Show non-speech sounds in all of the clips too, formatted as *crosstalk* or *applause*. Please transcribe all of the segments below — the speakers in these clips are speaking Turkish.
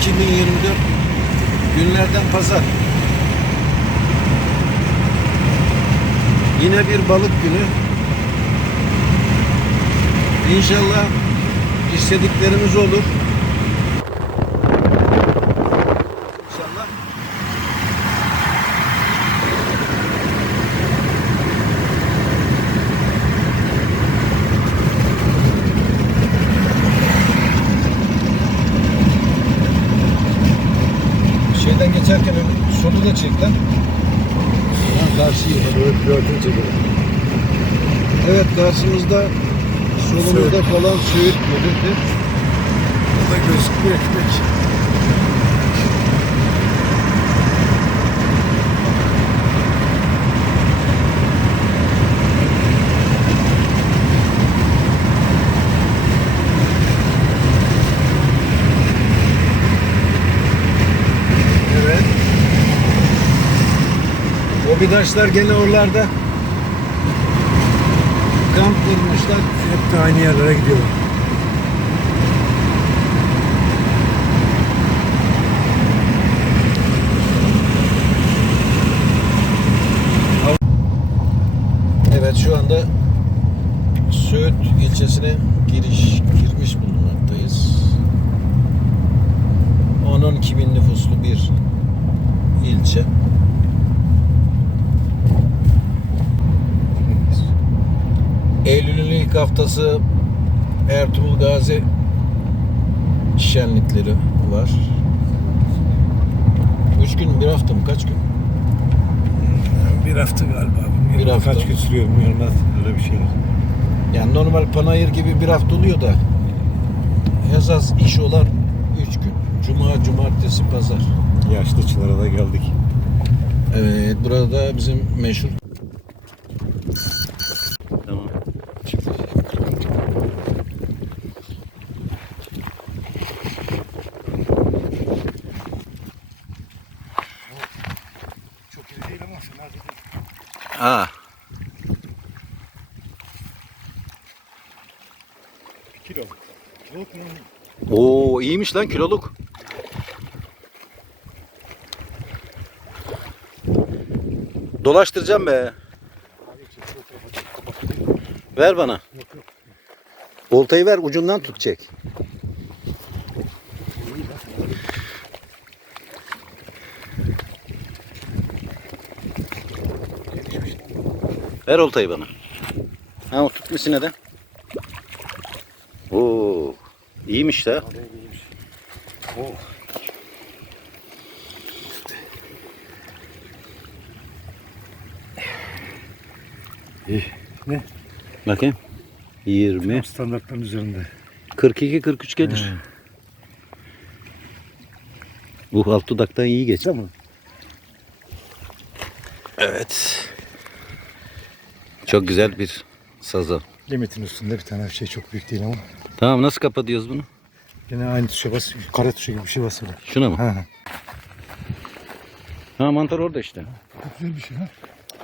2024 günlerden pazar. Yine bir balık günü. İnşallah istediklerimiz olur. Lan. Ha, karşıyı. Evet, gördüm çekelim. Evet karşımızda solumuzda kalan Söğüt Gölü. Burada gözükmüyor. Evet. O bidaşlar gene oralarda kamp kurmuşlar. Hep de aynı yerlere gidiyorlar. Evet şu anda Söğüt ilçesine giriş girmiş bulunmaktayız. 10-12 bin nüfuslu bir ilçe. Eylül'ün ilk haftası Ertuğrul Gazi şenlikleri var. Üç gün, bir hafta mı? Kaç gün? Bir hafta galiba. Bir hafta. Kaç gün sürüyor bilmiyorum. Öyle bir şeyler. Yani normal panayır gibi bir hafta oluyor da esas iş olan üç gün. Cuma, cumartesi, pazar. Yaşlıçılara da geldik. Evet, burada da bizim meşhur Tamam. Çok iyi değil ama fena değil. Ha. Kilo. Kiloluk? Oo iyiymiş lan kiloluk. Dolaştıracağım be. Ver bana. Oltayı ver ucundan tut çek. Ver oltayı bana. Ha o tutmuş yine de. Oo, iyiymiş de. Oh. İyi. Ne? Bakayım. 20, Standartların üzerinde. 42, 43 gelir. Bu alt dudaktan iyi geç. Tamam. Evet. Çok güzel bir saza. Limitin üstünde bir tane şey çok büyük değil ama. Tamam nasıl kapatıyoruz bunu? Yine aynı tuşa bas. Kare tuşa gibi bir şey bas öyle. Şuna mı? Ha. Ha mantar orada işte. Çok güzel bir şey ha.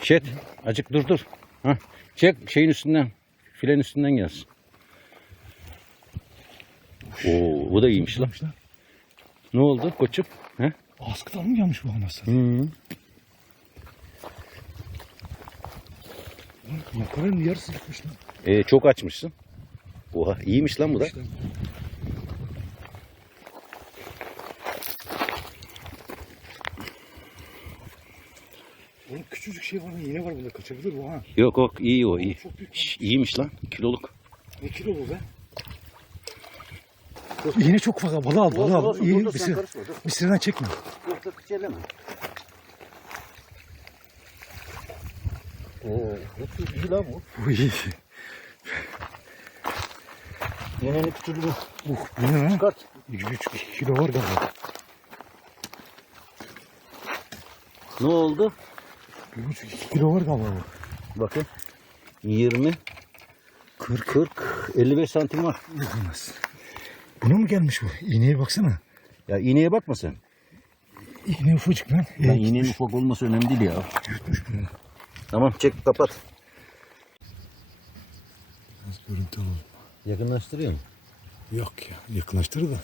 Şet. Acık dur dur. Ha. Çek şeyin üstünden. Filenin üstünden gelsin. Oo, bu da iyiymiş lan. lan. Ne oldu koçum? He? Askıdan mı gelmiş bu anasını? Hı. Makaranın yarısı gitmiş lan. Ee, çok açmışsın. Oha iyiymiş lan bu da. Oğlum küçücük şey var lan iğne var bunda kaçabilir bu ha. Yok yok iyi o iyi. Çok büyük. Şş, iyiymiş lan kiloluk. Ne kilo bu be? İğne çok fazla balı al balı al. İğne bir sıra, bir sıradan çekme. Yok yok hiç elleme. Oo, iyi lan bu. Bu iyi. Yenenin küçülüğü. Uh, bu ne lan? Çıkart. 2,5 kilo var galiba. Ne oldu? 1,5-2 kilo var galiba bu. Bakın. 20 40 40 55 santim var. Yıkamaz. Buna mı gelmiş bu? İğneye baksana. Ya iğneye bakma sen. İğne ufacık lan. Ya Evet, iğnenin ufak olması önemli değil ya. Yutmuş bunu. Tamam çek kapat. Biraz görüntü alalım. Yakınlaştırıyor mu? Yok ya yakınlaştır da.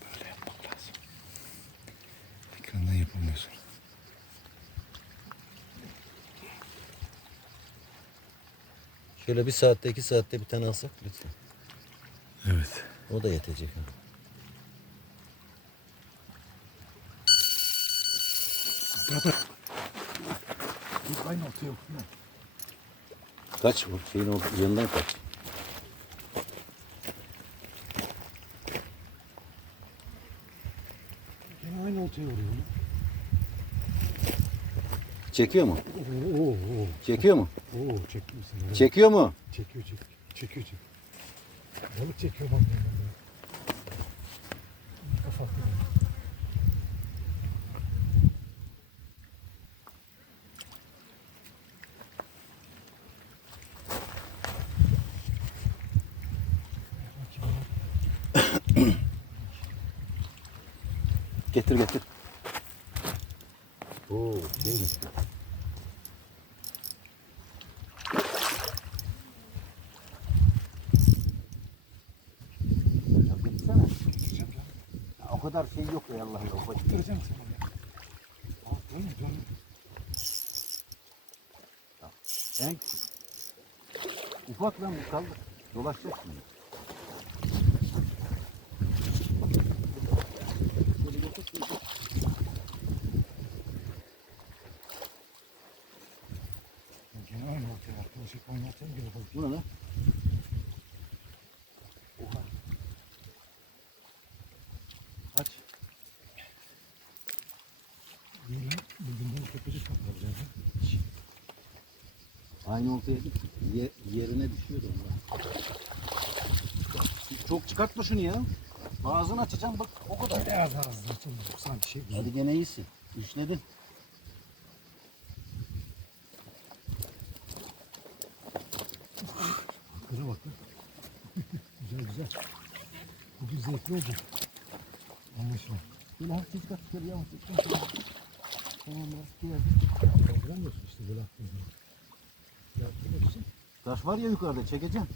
Böyle yapmak lazım. Ekrandan yapamıyorsun. Şöyle bir saatte iki saatte bir tane alsak lütfen. Evet. O da yetecek. Bırak bırak. Dur aynı ortaya mi? Kaç bu şeyin yanından kaç. Gene aynı ortaya vuruyor. Çekiyor mu? Oo, oo, oo. Çekiyor mu? Oo, çekiyor. Çekiyor mu? Çekiyor, çekiyor. Çekiyor, çekiyor. Balık çekiyor bak. ben de. Kafa attı. Getir getir. Oo, değil mi? Ya o kadar şey yok ya Allah Allah. Getireceğim sana ya. Al, dön, dön. En ufak lan bu kaldı. Dolaşacak şimdi. Gene aynı ortaya attı. O şey aynı ortaya mı geliyor balık? Bu ne lan? Aç. Değil lan. Bugünden köpecik kapatacağız. Git. Ye- yerine düşüyor onlar. Çok çıkartma şunu ya. Ağzını açacağım bak o kadar. Biraz daha hızlı açalım. Sanki şey güzel. Hadi gene iyisin. Üçledin. Kıza bak lan. güzel güzel. Bugün zevkli olacak. Anlaşılan. Böyle hafif çıkart çıkar yavaş Tamam biraz geldi. Kaldıramıyorsun işte böyle için. Taş var ya yukarıda çekeceğim.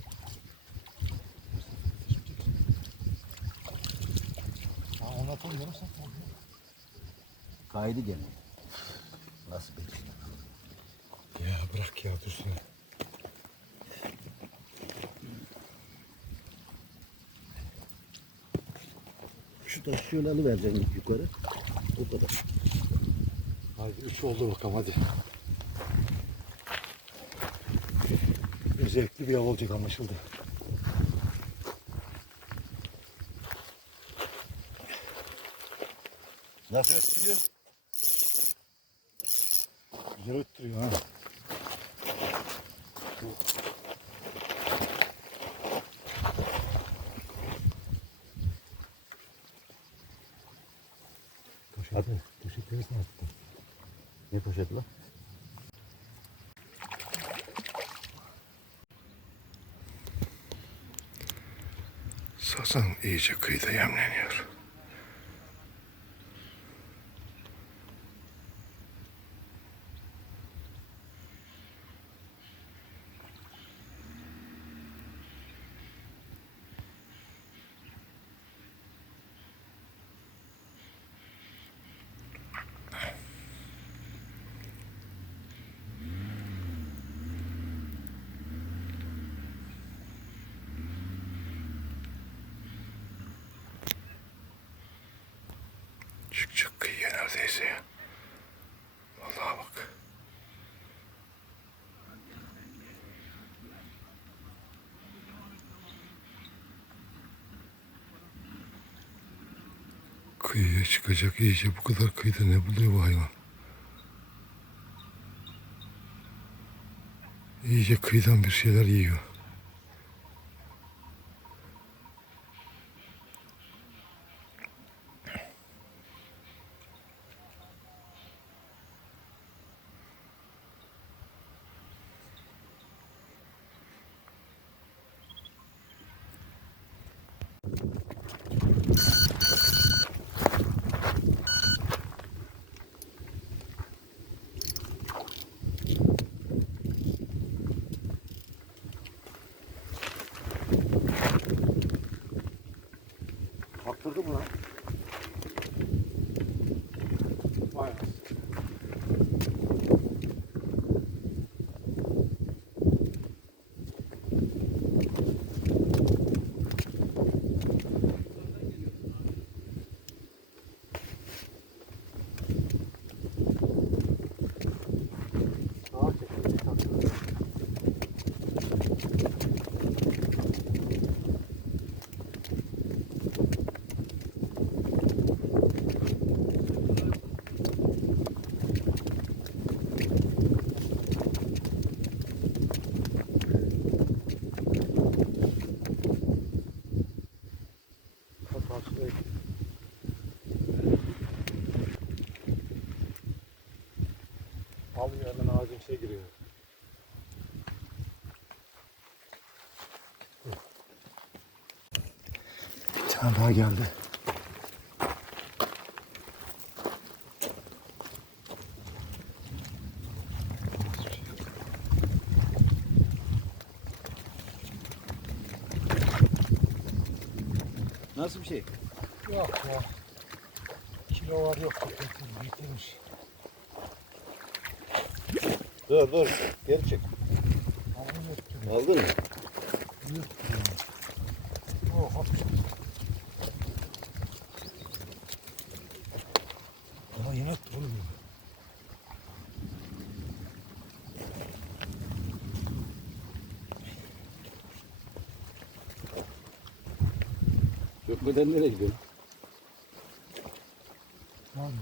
Ha onu atalım yarım. Kaydı gene. Nasıl bekliyor? Ya bırak ya dursun. Şu taşı şöyle alıvereceğim yukarı. O kadar. Hadi üç oldu bakalım hadi. Zevkli bir av olacak anlaşıldı. Nasıl öttürüyor? Güzel öttürüyor ha. Poşeti, poşetleri sana attım. Ne poşet lan? Sazan iyice kıyıda yemleniyor. Çıkacak kıyıya neredeyse ya. Vallahi bak. Kıyıya çıkacak iyice bu kadar kıyıda ne buluyor bu hayvan? İyice kıyıdan bir şeyler yiyor. Al yerden ağacın şey giriyor. Bir tane daha geldi. Nasıl bir şey? Yok ya. Kilo var yok. Bitirmiş. Dur dur. Geri çek. Aldın mı? Ama yine oğlum. Gökmeden nereye gidiyorsun? Lan.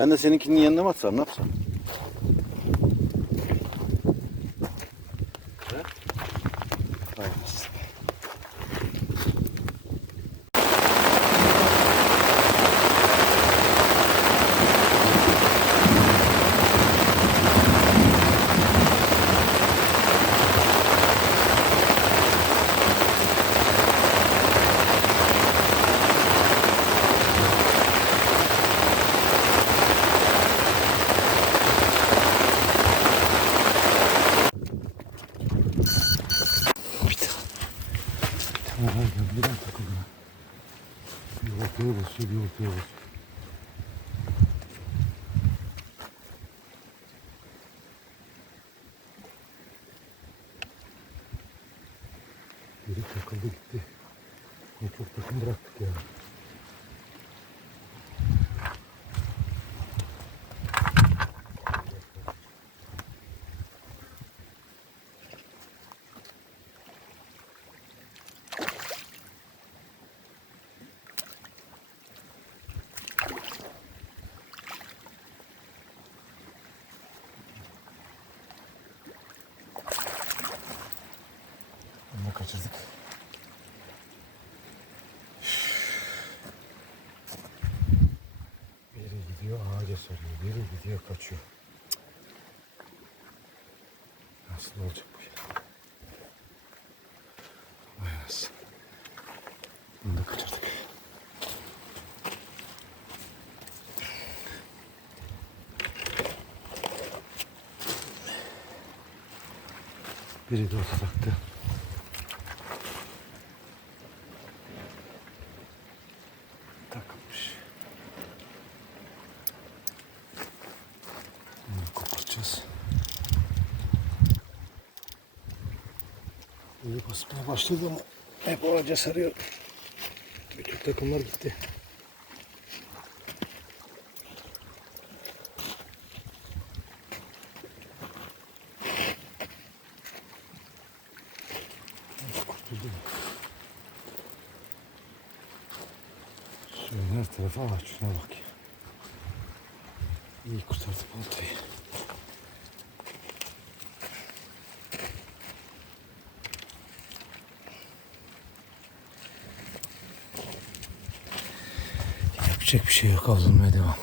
Ben de seninkinin yanına mı atsam ne yapsam? He? Hayırlısı. Tamam hadi neden takıldı lan? Bir ortaya basıyor bir ortaya basıyor. Biri takıldı gitti. Ne çok takım bıraktık ya. Onu da kaçırdık. Biri gidiyor ağaca sarıyor, biri gidiyor kaçıyor. Nasıl olacak bu ya? Vay Boyu basmaya başladı ama hep ağaca sarıyor. Bütün takımlar gitti. Kurtuldum. Suyun her tarafı ağaç. Şuna bak ya. İyi kurtardı baltayı. Yapacak bir şey yok. Avlanmaya devam.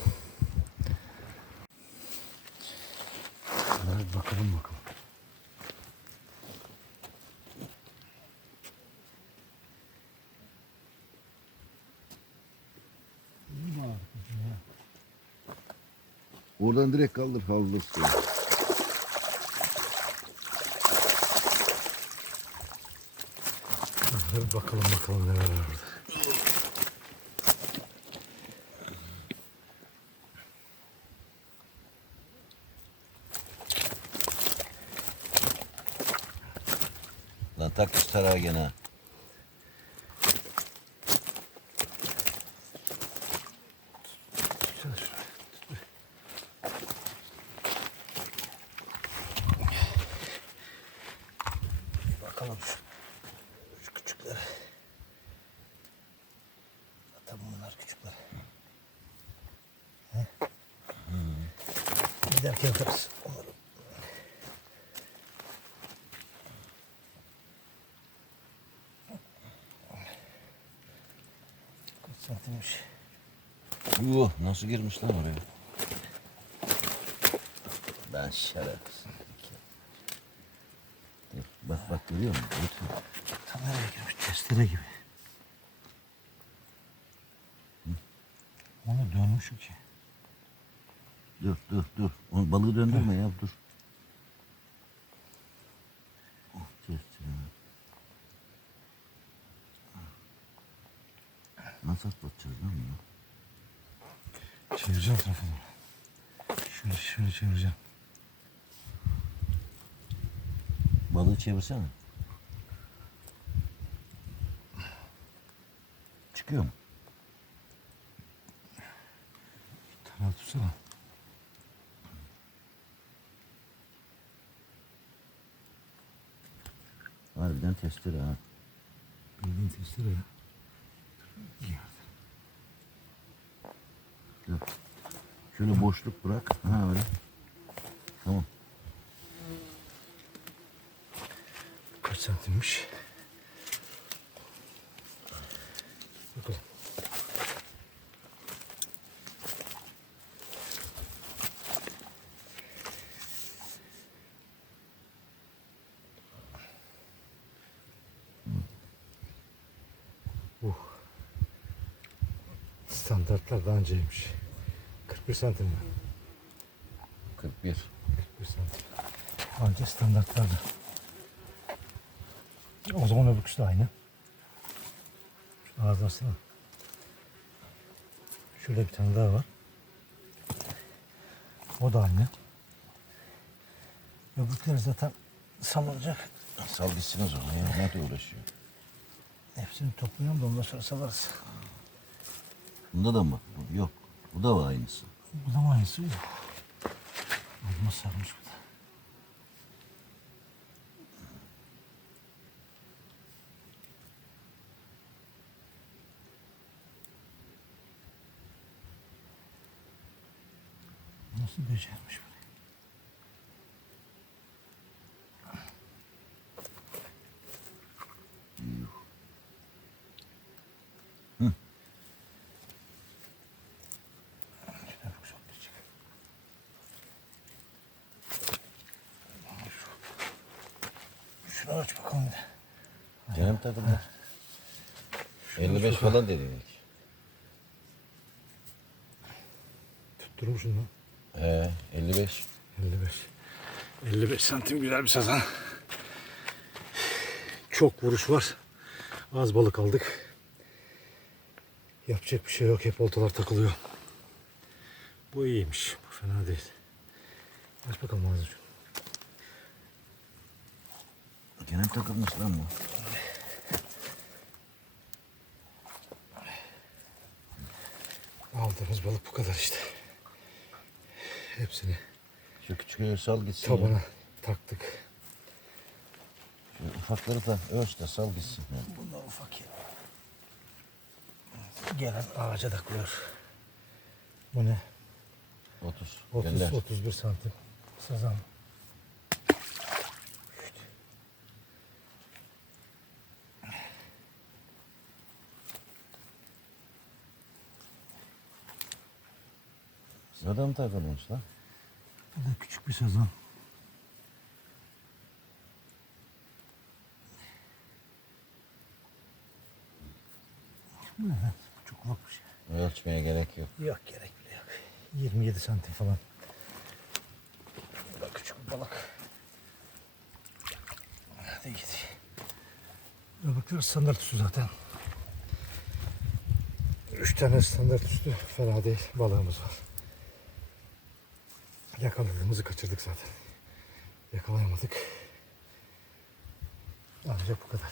Hadi bakalım bakalım. Oradan direkt kaldır havlu suyu. Hadi bakalım bakalım neler var burada. Şu tarağı gene. Bakalım şu, şu küçüklere. Zaten bunlar küçükler. Giderken yaparız onları. Kaç santimmiş? Yuh nasıl girmiş lan oraya? Ben şerefsiz. Bak bak görüyor musun? Tam nereye girmiş? Testere gibi. Onu dönmüş ki. Dur dur dur. Onu balığı döndürme ya dur. Oh. Nasıl atlatacağız lan bunu? Çevireceğim tarafını. Şöyle şöyle çevireceğim. Balığı çevirsene. Çıkıyor mu? Tane tutsana. Harbiden testere ha. Bildiğin testere ya. Dur. Şöyle boşluk bırak. Ha öyle. Tamam. Kaç santimmiş? Bakalım. Uh. Önceymiş. 41 santim mi? 41. 41 santim. Anca standartlarda. O zaman öbürküsü de aynı. Şu ağzı açsana. Şurada bir tane daha var. O da aynı. Öbürküleri zaten salınacak. Sal gitsin o zaman ya. Ne uğraşıyor. Hepsini topluyorum da ondan sonra salarız. Bunda da mı? Bu- Yok. Bu da var aynısı. Bu da mı aynısı? Uf. Amma sarmış bu da. Nasıl becermiş bunu? Şunu aç bakalım bir de. Canım takıldı. 55 falan dedik. Tutturmuşsun lan. He 55. 55. 55 santim güzel bir sazan. Çok vuruş var. Az balık aldık. Yapacak bir şey yok. Hep oltalar takılıyor. Bu iyiymiş. Bu fena değil. Aç bakalım ağzını. Gene takılmış lan bu. Aldığımız balık bu kadar işte. Hepsini Şu küçük sal gitsin. ya. tabana taktık. Şu ufakları da ölç de sal gitsin. ya. Bunlar ufak ya. Gelen ağaca takılıyor. Bu ne? 30. 30 Gönder. 31 santim. Sazan. Sıradan takılmış lan. Bu da küçük bir sazan. Bu ne lan? Çok ufak bir şey. Ölçmeye gerek yok. Yok gerek bile yok. 27 santim falan. Bu da küçük bir balık. Hadi git. Balıklar standart üstü zaten. Üç tane standart üstü fena değil balığımız var. Yakaladığımızı kaçırdık zaten. Yakalayamadık. Ancak bu kadar.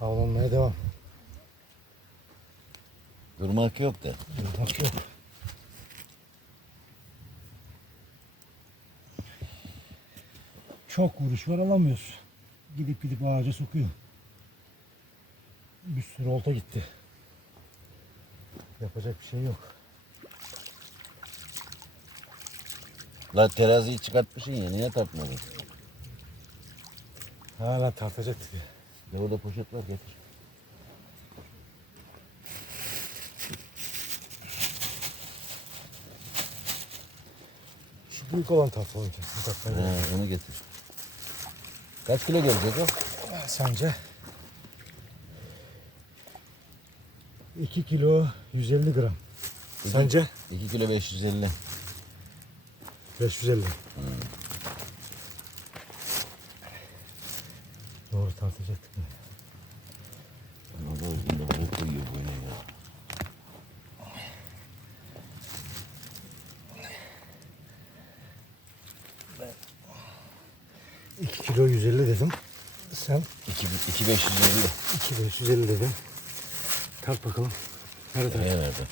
Avlanmaya devam. Durmak yok da. Durmak yok. Çok vuruş var alamıyoruz. Gidip gidip ağaca sokuyor. Bir sürü olta gitti. Yapacak bir şey yok. La teraziyi çıkartmışsın ya niye tartmadın? Hala tartacak dedi. Ya orada poşet var getir. Şu büyük olan tartalım. Bu tartmayı. He, onu getir. Kaç kilo gelecek o? Sence? 2 kilo 150 gram. İki- Sence? 2 kilo 550. 550. Doğru tartacaktık. mı? Ama da uzun da bol koyuyor bu ne ya. 2 kilo 150 dedim. Sen 2, 2 550. 2 kilo 150 dedin. Tart bakalım. Nerede? Neye verdi?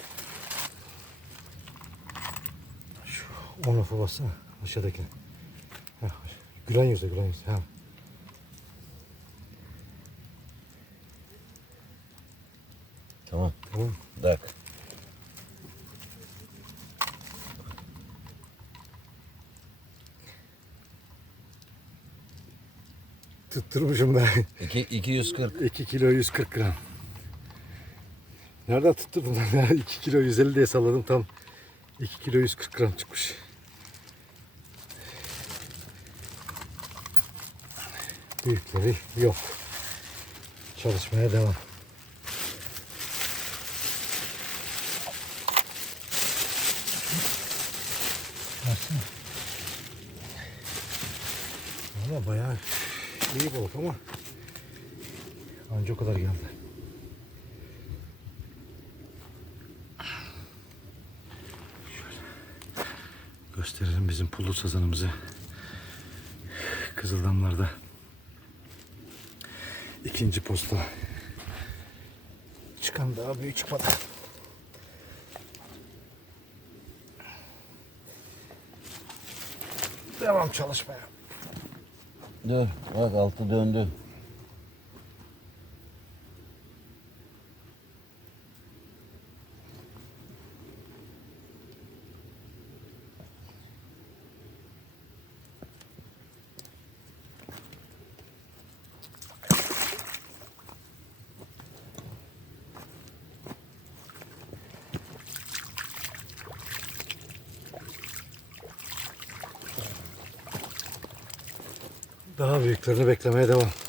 Şu 10 rafa bassana. Aşağıdaki. Heh, gülen yüzle gülen yüzle. Ha. Tamam. Tamam. Tak. Tutturmuşum ben. 2, 240. 2 kilo 140 gram. Nereden tutturdun lan ya? *laughs* 2 kilo 150 diye salladım tam 2 kilo 140 gram çıkmış. Büyükleri yok. Çalışmaya devam. Baksana. Valla bayağı iyi balık ama Anca o kadar geldi. Şöyle gösterelim bizim pullu sazanımızı. Kızıldamlarda ikinci posta. Çıkan daha büyük çıkmadı. Devam çalışmaya. Dur. Bak altı döndü. Büyüklerini beklemeye devam.